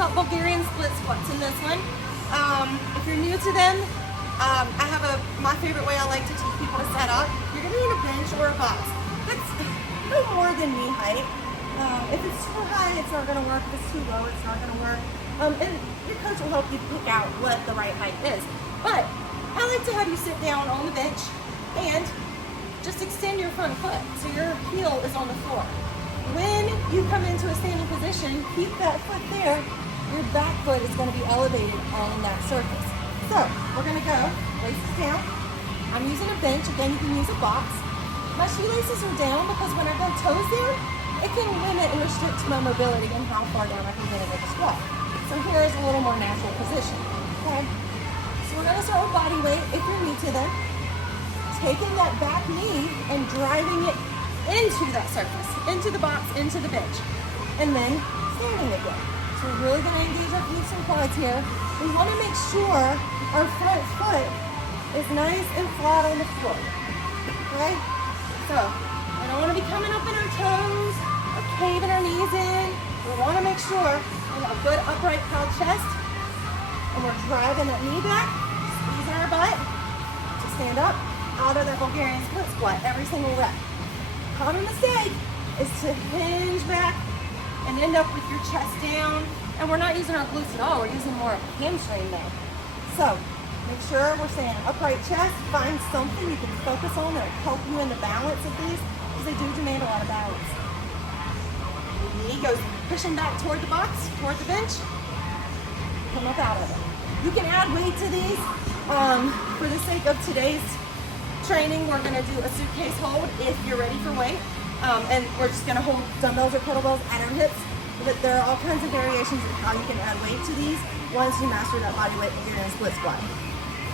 about Bulgarian split squats in this one. If you're new to them, I have my favorite way I like to teach people to set up. You're gonna need a bench or a box. That's no more than knee height. If it's too high, it's not gonna work. If it's too low, it's not gonna work. And your coach will help you pick out what the right height is. But I like to have you sit down on the bench and just extend your front foot so your heel is on the floor. When you come into a standing position, keep that foot there. Your back foot is going to be elevated on that surface. So we're going to go laces down. I'm using a bench. Again, you can use a box. My shoelaces are down because when I go toes down, it can limit and restrict my mobility and how far down I can get into the squat. So here is a little more natural position. Okay. So we're going to start with body weight. If you're new to them, taking that back knee and driving it into that surface, into the box, into the bench, and then standing again. So we're really going to engage our glutes and quads here. We want to make sure our front foot is nice and flat on the floor. Okay? So we don't want to be coming up in our toes or caving our knees in. We want to make sure we have a good upright proud chest, and we're driving that knee back, squeezing our butt to stand up out of their Bulgarian split squat every single rep. Common mistake is to hinge back and end up with your chest down, and we're not using our glutes at all. We're using more of a hamstring there. So make sure we're staying upright chest. Find something you can focus on that will help you in the balance of these, because they do demand a lot of balance. Knee goes pushing back toward the box, toward the bench. Come up out of it. You can add weight to these. For the sake of today's training, we're going to do a suitcase hold if you're ready for weight. And we're just going to hold dumbbells or kettlebells at our hips. But there are all kinds of variations of how you can add weight to these once you master that body weight Bulgarian split squat.